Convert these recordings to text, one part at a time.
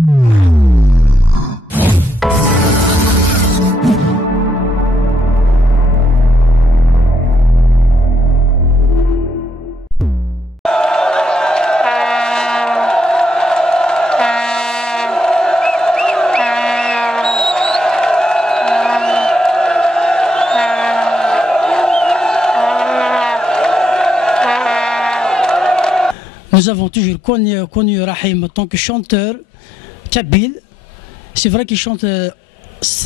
Nous avons toujours connu Rahim en tant que chanteur kabyle. C'est vrai qu'il chante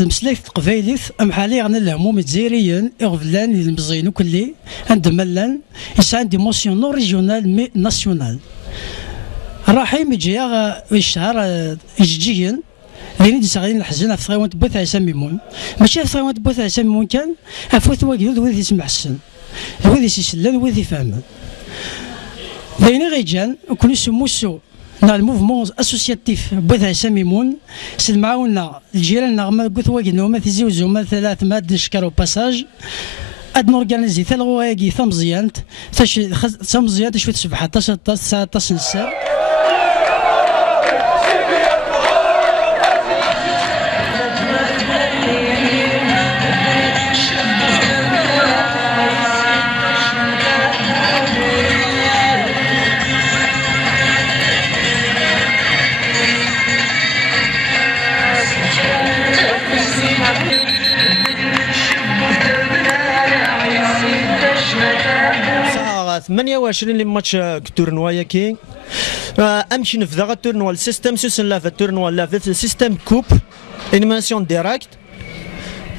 مسلك قبايليت ام حالي غنى الهموم الجزائريين اغفلان المزيين وكلي عندهم ملان يسعى ديموسيون نون ريجيونال مي ناسيونال. الرحيم يجي يشهر يجيين لين يسغين الحزن في ثغيوان تبوث عيسى ميمون ماشي في ثغيوان تبوث عيسى ميمون كان افوت واجد وذي يسمع السن وذي يسلن وذي يفهم لين غيجان وكل يسموسو نا الموفمون اسوسياتيف بوث عيسى ميمون سلمعونا الجيران نغما قوث واجد نوما تيزيوزو ما ثلاث ماد نشكرو باساج اد نورغانيزي ثلغواكي ثمزيانت ثمزيانت شويه سبحه 19 سنه. ثمانية وعشرين لي ماتش التورنوا ياكي امشي نفذا التورنوا السيستم سوسن لا في التورنوا لا في السيستم كوب انيماسيون ديراكت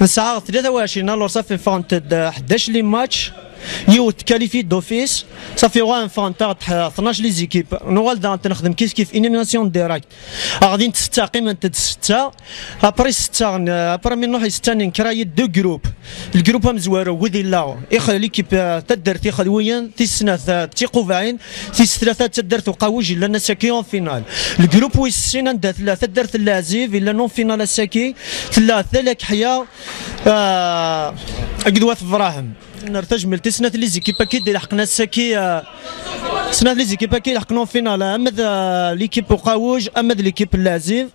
الساعة 23 الور صافي فانت 11 لي ماتش يوت كاليفي دوفيس صافي وان فان تاع 12 لي زيكيب نوالدا تنخدم كيف انيماسيون ديراكت غادي نتستا قيمه 6 ابري 6 ابري من نروح ستانين كراي دو جروب الجروب مزوارو وذي لا يخلي ليكيب تدر تيخدويا تيسناث تيقوفاين تيس ثلاثه تدر قاوج لنا ساكي فينال الجروب ويسين عندها ثلاثه درت اللازيف الا نون فينال الساكي ثلاثه لك حياه اقدوات فراهم نرتجمل تسنة لي زيكيب اكيد لحقنا الساكي سنة لي زيكيب اكيد لحقنا فينال اما ليكيب قاوج اما ليكيب اللازيف.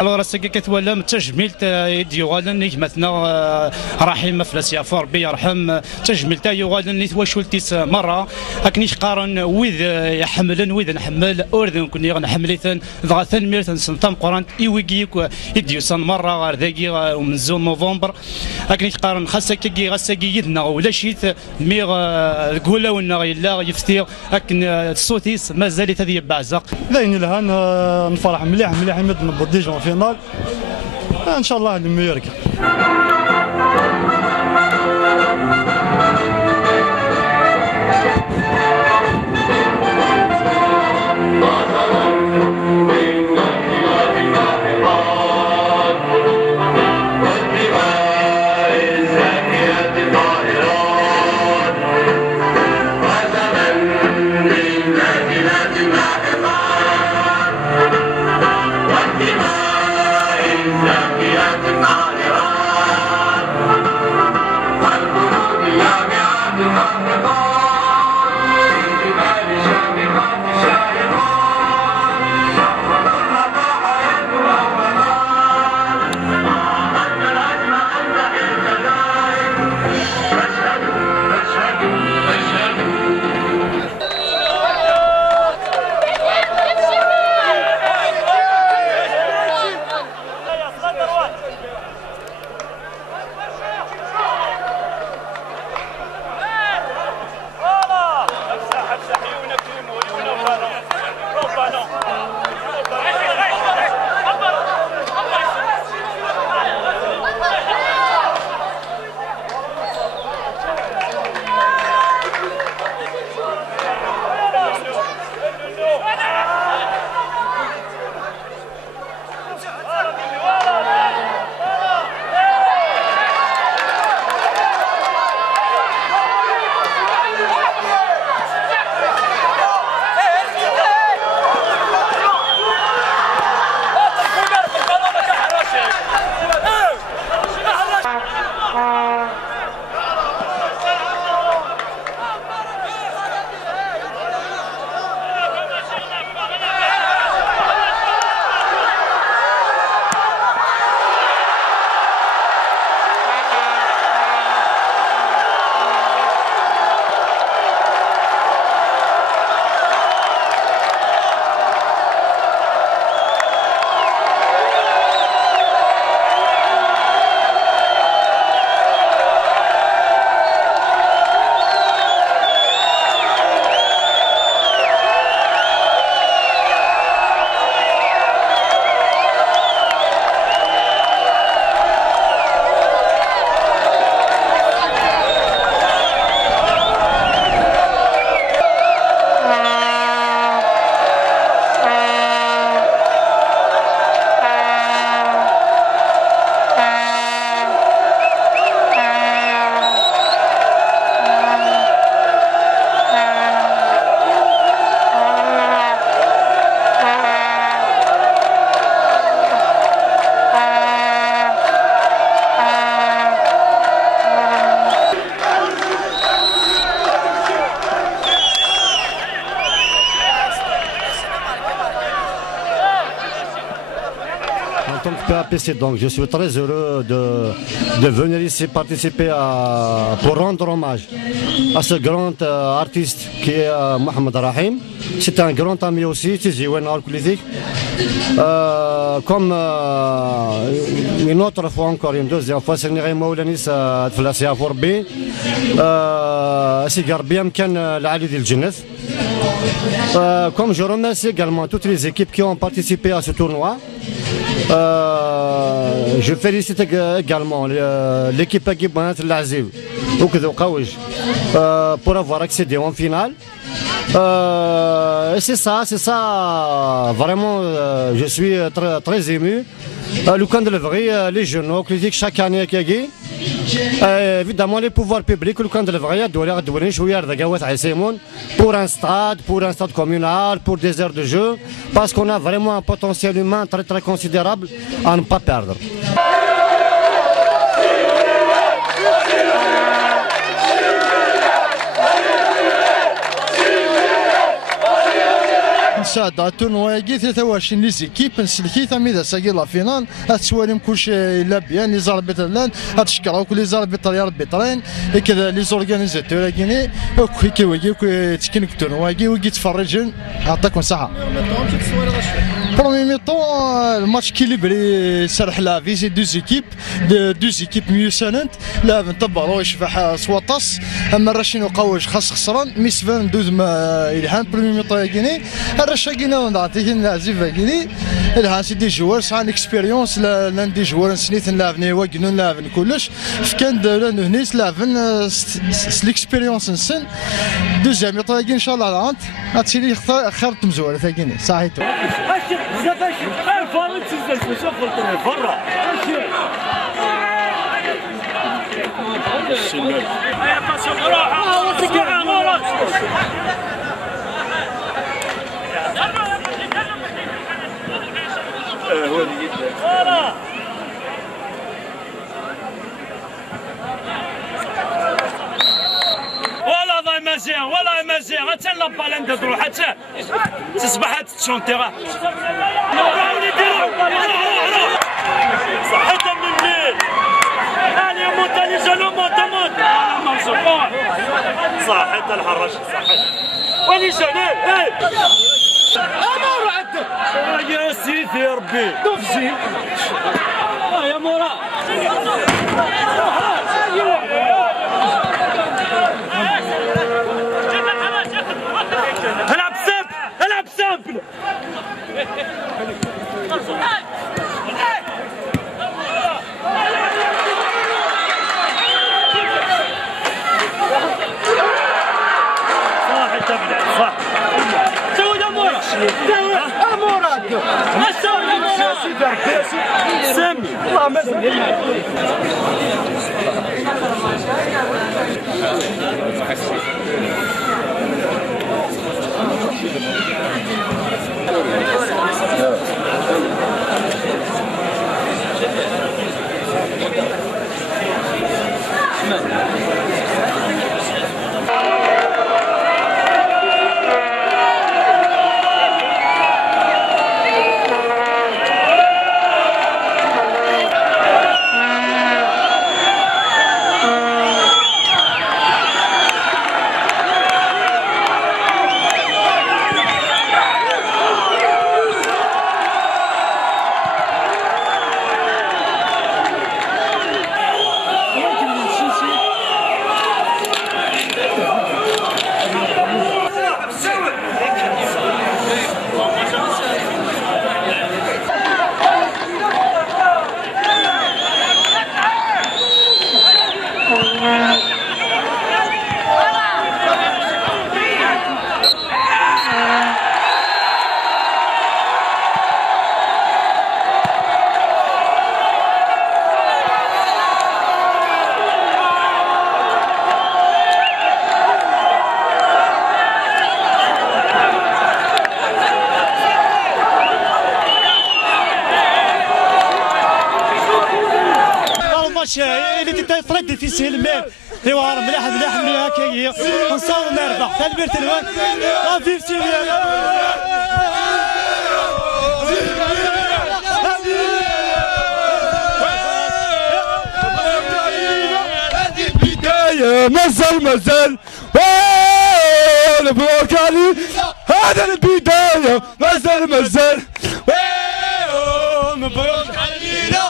الوغ الساكي كتولى متجميل يديوغالا مثلا رحيم فلاسيا فور ربي يرحم تجميل تا يوغالا تواشولتيس مره هاكنيش قارن ويذ يحملن ويذ نحمل اردن كوني غنحمليثن ضغا ثنمير تنسنطام قران ايويكيك يديوسان مره غير ذاكي ومن زون نوفمبر هاكنيش قارن خاصك غاساكي يدنا ولا شيت مي قولا ونا غيلا يفتير هاكن الصوتيس مازال هذه بعزق لاين الهان نفرح مليح مليح يمد نبض ديجون فينال ان شاء الله الميور. félicite. Donc je suis très heureux de venir ici participer pour rendre hommage à ce grand artiste qui est Mohamed Rahim. C'est un grand ami aussi, comme une autre fois encore, une deuxième fois, c'est Nirey Moulanis في الأسيافور بي سيجار بيام كان العالي ديال الجنة. Comme je remercie également toutes les équipes qui ont participé à ce tournoi. Je félicite également l'équipe Guibanat Lazib pour avoir accédé en finale. C'est ça, vraiment, je suis très ému. Le camp de l'Evry, les journaux critiquent chaque année évidemment les pouvoirs publics, le camp de l'Evry pour un stade communal, pour des aires de jeu, parce qu'on a vraiment un potentiel humain très très considérable à ne pas perdre. نساعد التورنوا كي 23 لي زيكيب نسلكي تميدا ساكي لا فينال هتسواليم كلشي لا بيان لي زاربيت لان هتشكروا كل لي زاربيت يا ربي طرين كذا لي زورغانيزاتور كيني كي ويجي تشكينك التورنوا كي ويجي تفرجن يعطيكم صحه. برومي ميطون الماتش كيليبري سرح لا فيزي دو زيكيب ميو ساننت لا نطبقوا يشفح سواطاس اما الراشين وقوش خاص خسران ميسفان دوز ما الهان برومي ميطون كيني الرشاقينا نعطيه العزيز كيني الهان سي دي جوار سان اكسبيريونس لان دي جوار سنيت نلعبني واكنو نلعبن كلش فكان دولان هنيس لعبن ليكسبيريونس نسن دوزيام ميطون ان شاء الله العانت غاتسيلي خير تمزوره ثاكيني صحيتو والله مزيان حتى لابالان تروح حتى تصبح تشونتيغا صحتها من الليل هاني مونتاني جالو مونت صحتها الحراش صحتها وين جالي انا رعد يا سيدي ربي نفسي يا مورا العب سامبل صح تبدا صح سوي امورك امورك ما سوي امورك سامي الله il était très difficile mais ايوا مليح كي نصاوب نربح تلبير تلوان غافي في مازال مبروك علي هذا البداية مازال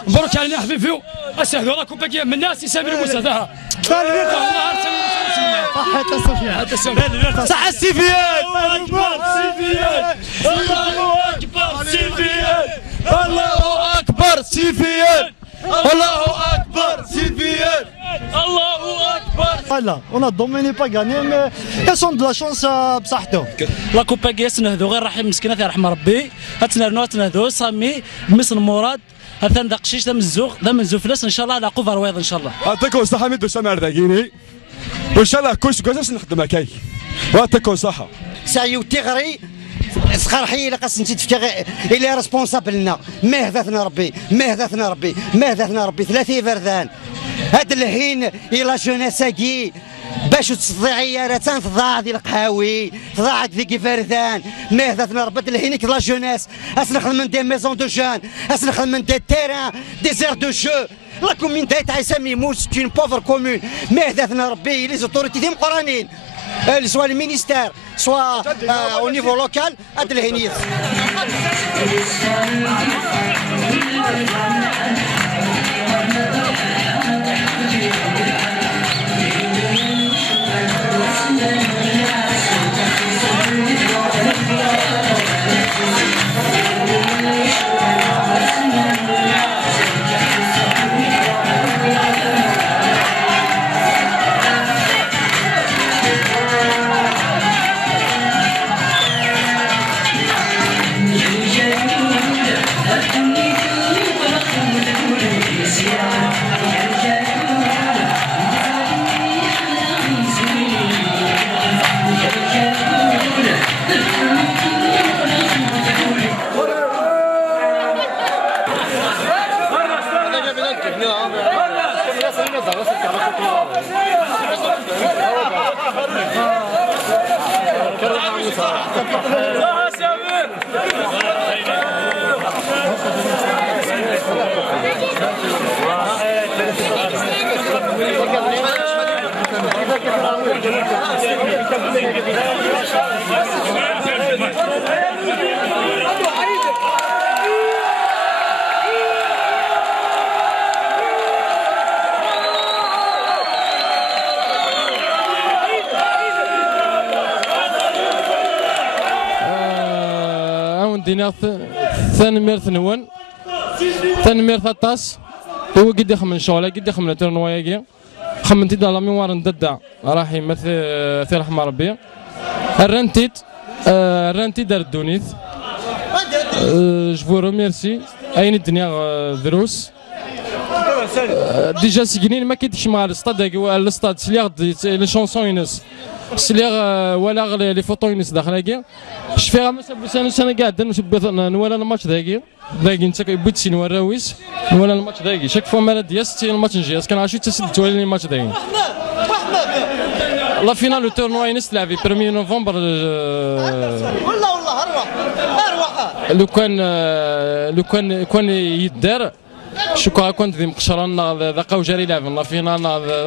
مبروك علينا حبيبي اسهلوا راكم باقي من الناس يسامي المساعدة صح السيفيان الله اكبر سيفيان الله اكبر سيفيان الله اكبر سيفيان الله اكبر. Voilà, on a dominé, pas gagné, mais ils ont de la chance بصحتهم. لا كوبا كيس نهدو غير رحيم مسكينه يرحم ربي هتنرنو هتنهدو صامي مصر مراد هثان دا قشيش دا منزو فلاس ان شاء الله على قوفر رويض ان شاء الله. يعطيكم الصحة ميدو سمار داكيني وان شاء الله كلش كويس نخدم هكاي ويعطيكم الصحة. سعيو تيغري صغار حي الا خاص نزيد في الى ريسبونسابلنا ما هدفنا ربي ما هدفنا ربي ما هدفنا ربي ثلاثي فردان هاد الهين الى جوناساكي باش تصديعيه تنضاع ديال القهاوي تضاعت ذيك فردان ما هدفنا ربي الهينيك لا جوناس اسنخدم من دي ميزون دو جان اسنخدم من دي تيران دي زير دو جو لا كومين تاع عيسى ميموس اون بوفر كومون ما هدفنا ربي لي زوتوريتي ديم قرانين سواء المينيستير سواء او نيفو لوكال هاد الهنيت. دينا ثاني ميرث نون ثاني ميرث الطاس هو قد يخمن شغله قد يخمن ترنوايا خمنتي دالا ميوار نددا راحي مثل في رحمه ربي الرنتي دار الدونيث جو ريميرسي اين الدنيا دروس ديجا سجنين ما كيدش مع الاستاد سليغ لي شونسون ينس سليغ ولا لي فوتو ينس داخل شفيها مثلا سنه قاعد نولا الماتش داكي انت بوتسي نوراويس نولا الماتش داكي شاك فوا مالا دياس الماتش نجي كان عاشو تسد توالي الماتش داكي لا فينال لو تورنوا ينس تلعب في 1 نوفمبر والله اروح لو كان يدار شكرا كنت ذي مقشرنا ذاقا وجاري لعب لا فينال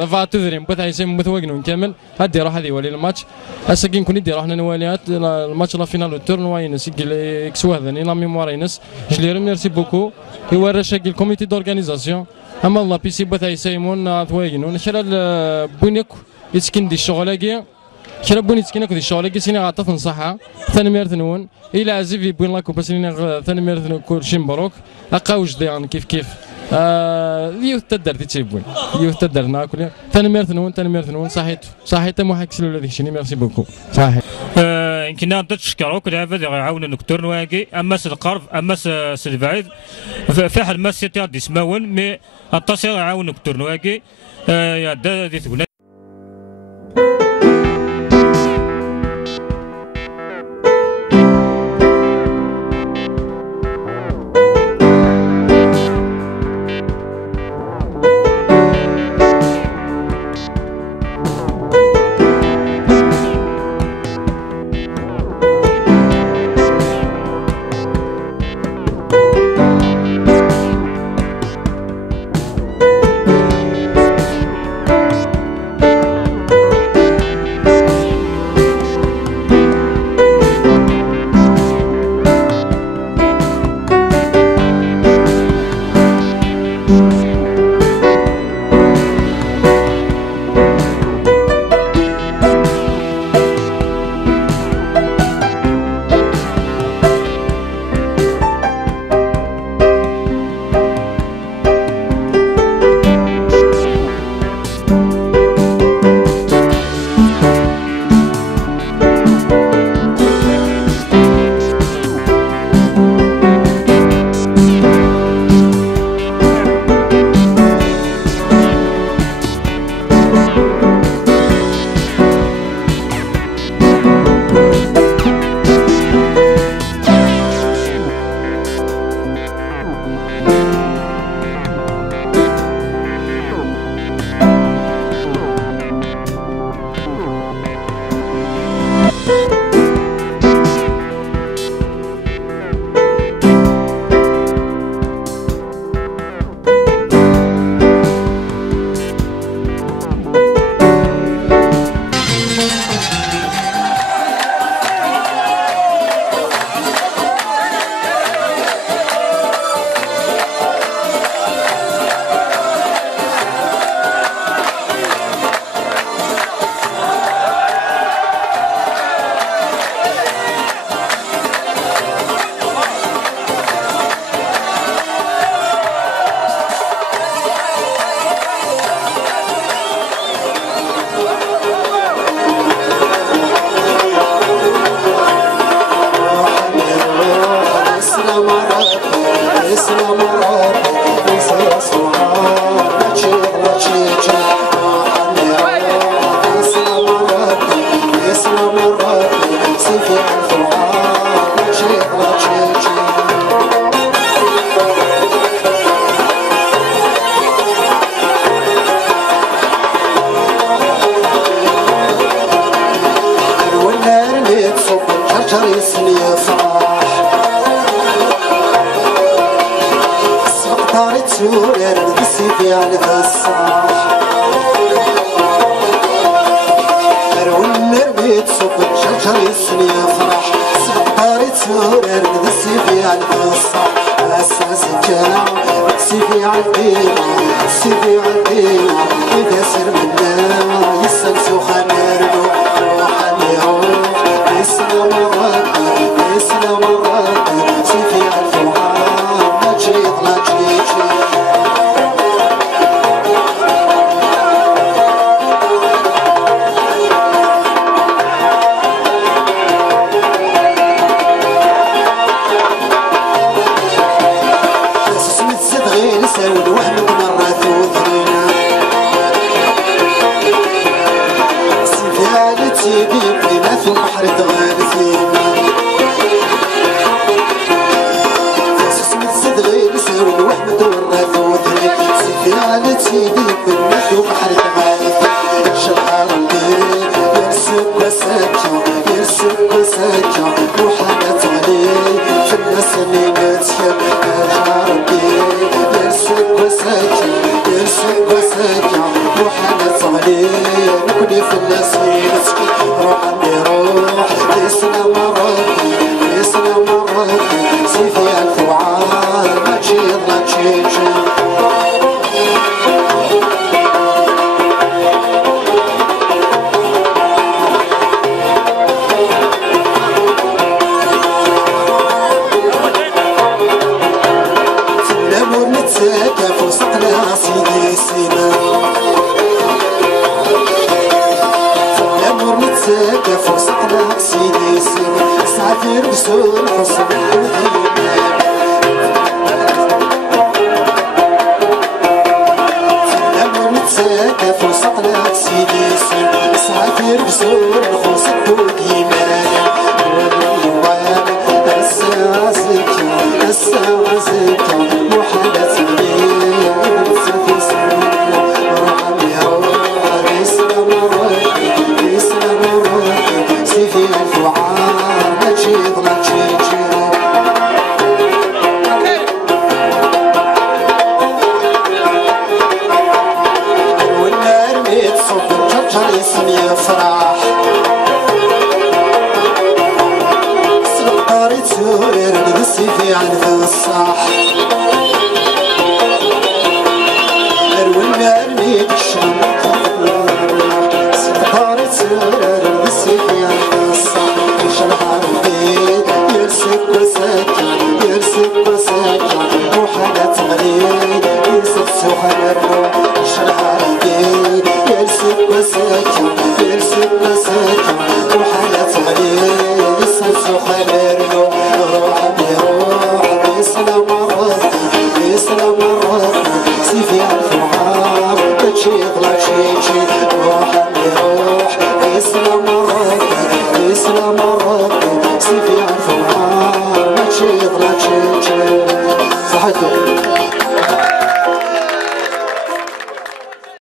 فاتو ذريم بث يسمى مثوقن كامل هادي روح هذه ولي الماتش هسا كي نكون يدي روحنا نواليات الماتش لا فينال التورنوا ينس اكسوا هذا لا ميموار ينس جلي ريميرسي بوكو هو رشاق الكوميتي دورغانيزاسيون اما الله بيسي بث يسمون ثواقن شرا بونيك يسكن دي الشغلاكي شرا بوني تسكنك دي الشغلاكي سيني عطف نصحها ثاني ميرث نون الى عزيف يبين لاكو بس ثاني ميرث كل شي مبروك اقاوش ديان كيف يوث تدر تيبون يوث تدر ناكل ثاني ميرث نون صحيت مو حكسلو الذي شني ميرسي بوكو صحيح يمكن نعم تشكروك العباد اللي يعاونوا نكتور نواقي اما القرب اما البعيد في حال ما سيتي دي سماون مي التصير يعاون نكتور نواقي يا دا على الصاح رميت صوت شجر السن يفرح سبقاري تسورر السيفي على الصح اساس الجامع السيفي على الدينا السيفي على الدينا اذا سر منا يسلسو خنرنو روح اليوم يسلم الرقي يسلم الرقي سيفي على الفوعان لا تجيط لا تجيجي سود وحمد مرة ثوثرينا سفالتي بيبنا في البحر تغالثينا فاسس متزد غير سود وحمد مرة ثوثرينا سفالتي بيبنا في البحر تغالثينا شرحة ربي يرسل وسجع يرسل وسجع وحنت عليه في الناس اللي متشب شرحة ربي يرسل وسجع وحنت عليه نكوني في الناس يسكي روح عندي روح يسلم ربي يسلم ربي سيفي الفوعان ما تشيط لا تشيجي وسطنا سيدي سينا الأمر متساقف وسطنا سيدي سينا سعفير بسول حصن الأمر متساقف وسطنا سيدي سينا سعفير بسول